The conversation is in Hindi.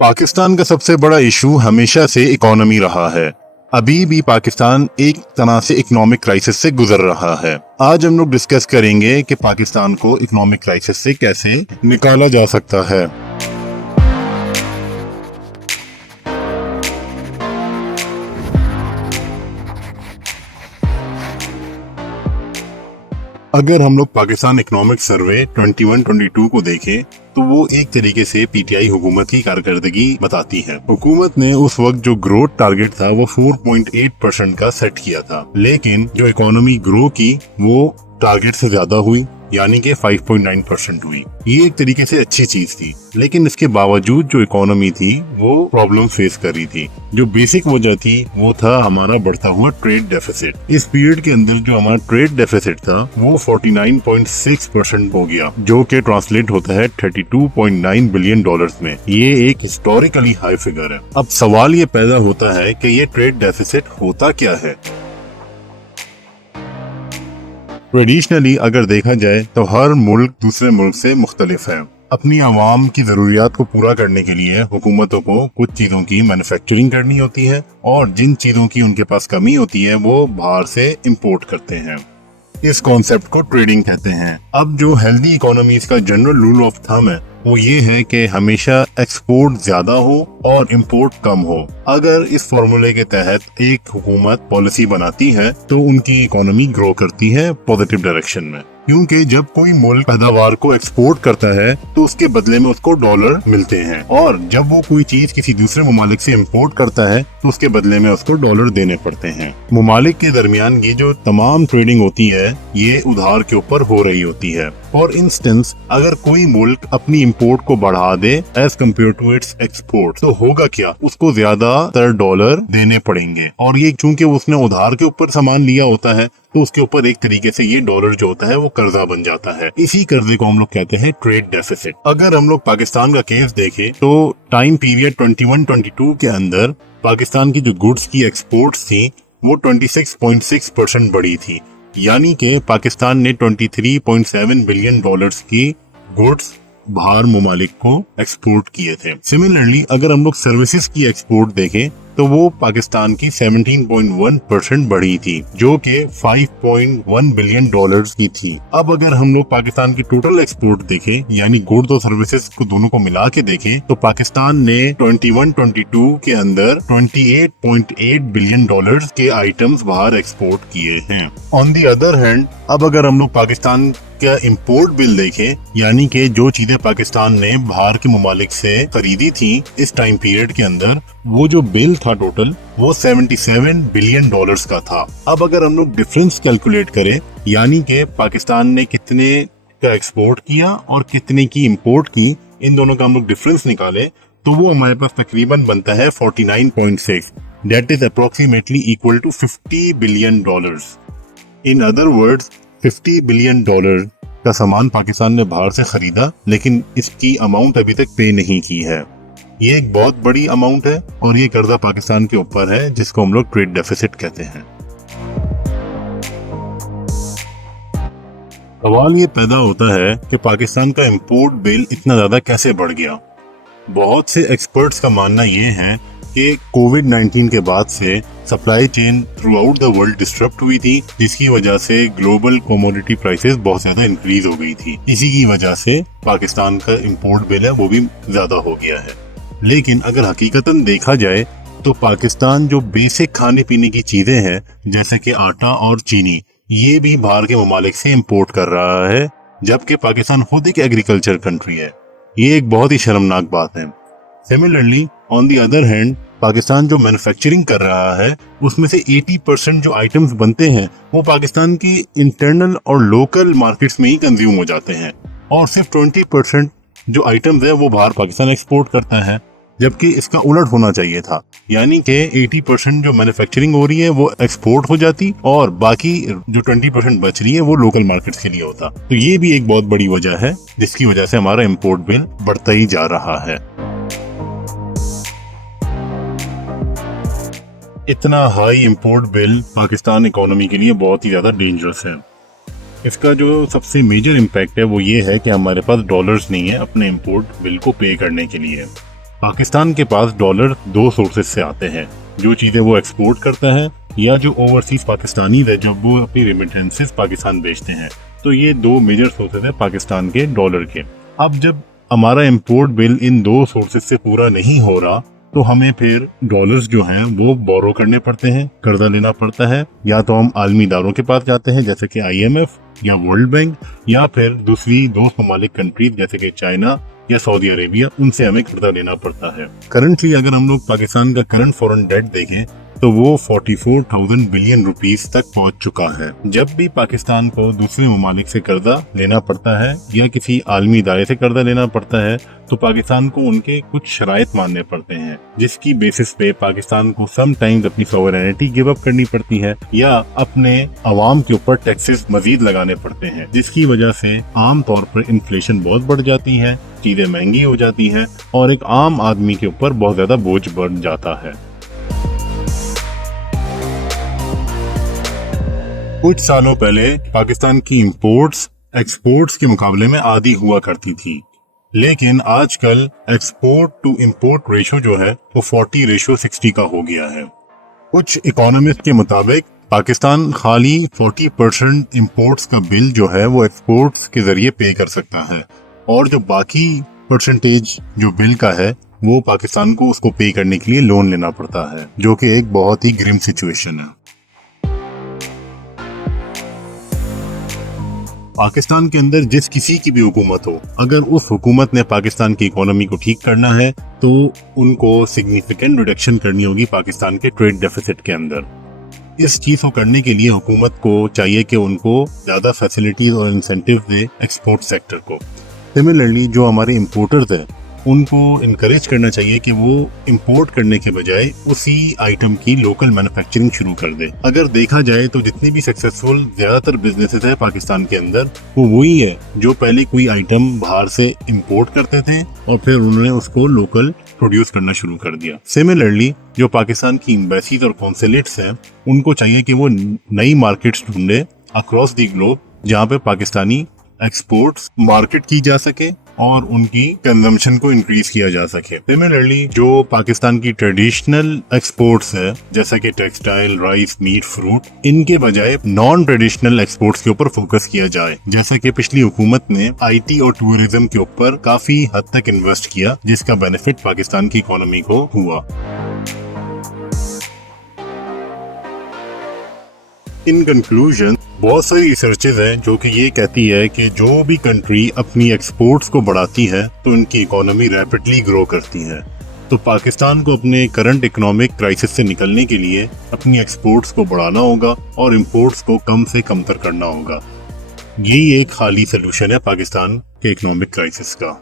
पाकिस्तान का सबसे बड़ा इशू हमेशा से इकोनॉमी रहा है। अभी भी पाकिस्तान एक तरह से इकोनॉमिक क्राइसिस से गुजर रहा है। आज हम लोग डिस्कस करेंगे कि पाकिस्तान को इकोनॉमिक क्राइसिस से कैसे निकाला जा सकता है। अगर हम लोग पाकिस्तान इकोनॉमिक सर्वे 21-22 को देखें तो वो एक तरीके से पीटीआई हुकूमत की कारकर्दगी बताती है। हुकूमत ने उस वक्त जो ग्रोथ टारगेट था वो 4.8% का सेट किया था, लेकिन जो इकोनॉमी ग्रो की वो टारगेट से ज्यादा हुई, यानी कि 5.9% हुई। ये एक तरीके से अच्छी चीज थी, लेकिन इसके बावजूद जो इकोनॉमी थी वो प्रॉब्लम फेस कर रही थी। जो बेसिक वजह थी वो था हमारा बढ़ता हुआ ट्रेड डेफिसिट। इस पीरियड के अंदर जो हमारा ट्रेड डेफिसिट था वो 49.6% हो गया, जो कि ट्रांसलेट होता है 32.9 बिलियन डॉलर्स में। ये एक हिस्टोरिकली हाई फिगर है। अब सवाल ये पैदा होता है कि ये ट्रेड डेफिसिट होता क्या है। ट्रेडिशनली अगर देखा जाए तो हर मुल्क दूसरे मुल्क से मुख्तलिफ है। अपनी आवाम की जरूरियात को पूरा करने के लिए हुकूमतों को कुछ चीजों की मैन्युफैक्चरिंग करनी होती है, और जिन चीजों की उनके पास कमी होती है वो बाहर से इंपोर्ट करते हैं। इस कॉन्सेप्ट को ट्रेडिंग कहते हैं। अब जो हेल्दी इकोनॉमीज का जनरल रूल ऑफ थंब है वो ये है कि हमेशा एक्सपोर्ट ज्यादा हो और इंपोर्ट कम हो। अगर इस फॉर्मूले के तहत एक हुकूमत पॉलिसी बनाती है तो उनकी इकोनॉमी ग्रो करती है पॉजिटिव डायरेक्शन में, क्योंकि जब कोई मुल्क पैदावार को एक्सपोर्ट करता है तो उसके बदले में उसको डॉलर मिलते हैं, और जब वो कोई चीज किसी दूसरे ममालिक से इंपोर्ट करता है तो उसके बदले में उसको डॉलर देने पड़ते हैं। ममालिक के दरमियान ये जो तमाम ट्रेडिंग होती है ये उधार के ऊपर हो रही होती है। फॉर इंस्टेंस, अगर कोई मुल्क अपनी इंपोर्ट को बढ़ा दे as compared to its export, तो होगा क्या, उसको ज्यादातर डॉलर देने पड़ेंगे, और ये चूंकि उसने उधार के ऊपर सामान लिया होता है तो उसके ऊपर एक तरीके से ये डॉलर जो होता है वो कर्जा बन जाता है। इसी कर्जे को हम लोग कहते हैं ट्रेड डेफिसिट। अगर हम लोग पाकिस्तान का केस देखें तो टाइम पीरियड 21-22 के अंदर पाकिस्तान की जो गुड्स की एक्सपोर्ट्स थी वो 26.6% बढ़ी थी, यानी कि पाकिस्तान ने 23.7 बिलियन डॉलर्स की गुड्स बाहर ममालिक को एक्सपोर्ट किए थे। सिमिलरली अगर हम लोग सर्विसेज की एक्सपोर्ट देखें तो वो पाकिस्तान की 17.1% बढ़ी थी, जो कि 5.1 बिलियन डॉलर्स की थी। अब अगर हम लोग पाकिस्तान की टोटल एक्सपोर्ट देखें, यानी गुड्स और सर्विसेज को दोनों को मिला के देखें, तो पाकिस्तान ने 21-22 के अंदर 28.8 बिलियन डॉलर्स के आइटम्स बाहर एक्सपोर्ट किए हैं। ऑन दी अदर हैंड, अब अगर हम लोग पाकिस्तान का इंपोर्ट बिल देखें, यानी कि जो चीजें पाकिस्तान ने बाहर के ममालिक से खरीदी थी इस टाइम पीरियड के अंदर, वो जो बिल था टोटल वो 77 बिलियन डॉलर्स का था। अब अगर हम लोग डिफरेंस कैलकुलेट करें, यानी कि पाकिस्तान ने कितने का एक्सपोर्ट किया और कितने की इंपोर्ट की, इन दोनों का हम लोग डिफरेंस निकाले तो वो हमारे पास तकरीबन बनता है 49.6, that is approximately equal to 50 billion dollars. In other words 50 billion dollar का सामान पाकिस्तान ने बाहर से खरीदा, लेकिन इसकी अमाउंट अभी तक पे नहीं की है। ये एक बहुत बड़ी अमाउंट है और ये कर्जा पाकिस्तान के ऊपर है, जिसको हम लोग ट्रेड डेफिसिट कहते हैं। सवाल ये पैदा होता है कि पाकिस्तान का इंपोर्ट बिल इतना ज्यादा कैसे बढ़ गया। बहुत से एक्सपर्ट्स का मानना ये है कि कोविड-19 के बाद से supply chain through out the world disturb हुई थी, जिसकी वजह से ग्लोबल कमोडिटी प्राइसेस बहुत ज्यादा इंक्रीज हो गई थी। इसी की वजह से पाकिस्तान का इंपोर्ट बिल है वो भी ज्यादा हो गया है। लेकिन अगर हकीकतन देखा जाए तो पाकिस्तान जो बेसिक खाने पीने की चीजें हैं जैसे कि आटा और चीनी, ये भी बाहर के ममालिक से इंपोर्ट कर रहा है, जबकि पाकिस्तान खुद एक एग्रीकल्चर कंट्री है। ये एक बहुत ही शर्मनाक बात है। Similarly on the other hand, Pakistan जो मैन्युफैक्चरिंग कर रहा है उसमें से 80% जो आइटम्स बनते हैं वो पाकिस्तान की इंटरनल और लोकल मार्केट्स में ही कंज्यूम हो जाते हैं, और सिर्फ 20% जो आइटम्स है वो बाहर पाकिस्तान एक्सपोर्ट करता है, जबकि इसका उलट होना चाहिए था, यानी कि 80% जो मैन्युफैक्चरिंग हो रही है वो एक्सपोर्ट हो जाती और बाकी जो 20% बच रही है वो लोकल मार्केट्स के लिए होता। तो ये भी एक बहुत बड़ी वजह है जिसकी वजह से हमारा इंपोर्ट बिल बढ़ता ही जा रहा है। इतना high import bill Pakistan economy के लिए बहुत ही ज्यादा डेंजरस है। इसका जो सबसे मेजर इम्पैक्ट है वो ये है कि हमारे पास डॉलर्स नहीं है अपने इंपोर्ट बिल को पे करने के लिए। पाकिस्तान के पास डॉलर दो सोर्सेज से आते हैं, जो चीजें वो एक्सपोर्ट करता है या जो ओवरसीज पाकिस्तानी है जब वो अपनी रेमिटेंसेस पाकिस्तान भेजते हैं। तो ये दो मेजर सोर्सेज है पाकिस्तान के डॉलर के। अब जब हमारा इंपोर्ट बिल इन दो सोर्सेज से पूरा नहीं हो रहा तो हमें फिर डॉलर्स जो हैं वो बोरो करने पड़ते हैं, कर्जा लेना पड़ता है। या तो हम आलमी इदारों के पास जाते हैं जैसे कि IMF या वर्ल्ड बैंक, या फिर दूसरी दोस्त ममालिक कंट्रीज जैसे कि चाइना या सऊदी अरेबिया, उनसे हमें कर्जा लेना पड़ता है। करंटली अगर हम लोग पाकिस्तान का करंट फॉरेन डेट देखें तो वो 44,000 बिलियन रुपीस तक पहुंच चुका है। जब भी पाकिस्तान को दूसरे ममालिक से कर्जा लेना पड़ता है या किसी आलमी इदारे से कर्जा लेना पड़ता है तो पाकिस्तान को उनके कुछ शराइत मानने पड़ते हैं, जिसकी बेसिस पे पाकिस्तान को समटाइम्स अपनी सॉवरेनिटी गिव अप करनी पड़ती है या अपने अवाम के ऊपर टैक्सेस मजीद लगाने पड़ते हैं, जिसकी वजह से आम तौर पर इन्फ्लेशन बहुत बढ़ जाती है, चीजें महंगी हो जाती है और एक आम आदमी के ऊपर बहुत ज्यादा बोझ बढ़ जाता है। कुछ सालों पहले पाकिस्तान की इंपोर्ट्स एक्सपोर्ट्स के मुकाबले में आधी हुआ करती थी, लेकिन आजकल एक्सपोर्ट टू इंपोर्ट रेशो जो है वो 40:60 का हो गया है। कुछ इकोनॉमिस्ट के मुताबिक पाकिस्तान खाली 40% इंपोर्ट्स का बिल जो है वो एक्सपोर्ट्स के जरिए पे कर सकता है और जो बाकी परसेंटेज जो बिल का है वो पाकिस्तान को उसको पे करने के लिए लोन लेना पड़ता है, जो कि एक बहुत ही ग्रिम सिचुएशन है। पाकिस्तान के अंदर जिस किसी की भी हुकूमत हो, अगर उस हुकूमत ने पाकिस्तान की इकोनॉमी को ठीक करना है तो उनको सिग्निफिकेंट रिडक्शन करनी होगी पाकिस्तान के ट्रेड डेफिसिट के अंदर। इस चीज को करने के लिए हुकूमत को चाहिए कि उनको ज्यादा फैसिलिटीज और इंसेंटिव दे एक्सपोर्ट सेक्टर को। सिमिलरली जो हमारे इम्पोर्टर्स हैं उनको इनकरेज करना चाहिए कि वो इंपोर्ट करने के बजाय उसी आइटम की लोकल मैन्युफैक्चरिंग शुरू कर दे। अगर देखा जाए तो जितनी भी सक्सेसफुल ज्यादातर बिजनेसेस है पाकिस्तान के अंदर वो वही है जो पहले कोई आइटम बाहर से इंपोर्ट करते थे और फिर उन्होंने उसको लोकल प्रोड्यूस करना शुरू कर दिया। सिमिलरली जो पाकिस्तान की एम्बेसीज और कॉन्सुलेट्स हैं उनको चाहिए कि वो नई मार्केट्स ढूंढे अक्रॉस द ग्लोब जहाँ पे पाकिस्तानी एक्सपोर्ट्स मार्केट की जा सके और उनकी कंजम्पशन को इंक्रीज किया जा सके। सिमिलरली जो पाकिस्तान की ट्रेडिशनल एक्सपोर्ट्स है जैसा कि टेक्सटाइल, राइस, मीट, फ्रूट, इनके बजाय नॉन ट्रेडिशनल एक्सपोर्ट्स के ऊपर फोकस किया जाए। जैसा कि पिछली हुकूमत ने IT और टूरिज्म के ऊपर काफी हद तक इन्वेस्ट किया, जिसका बेनिफिट पाकिस्तान की इकोनॉमी को हुआ। इन कंक्लूजन बहुत सारी रिसर्चेज हैं जो कि ये कहती है कि जो भी कंट्री अपनी एक्सपोर्ट्स को बढ़ाती है तो उनकी इकोनॉमी रैपिडली ग्रो करती है। तो पाकिस्तान को अपने करंट इकोनॉमिक क्राइसिस से निकलने के लिए अपनी एक्सपोर्ट्स को बढ़ाना होगा और इंपोर्ट्स को कम से कमतर करना होगा। यही एक खाली सलूशन है पाकिस्तान के इकोनॉमिक क्राइसिस का।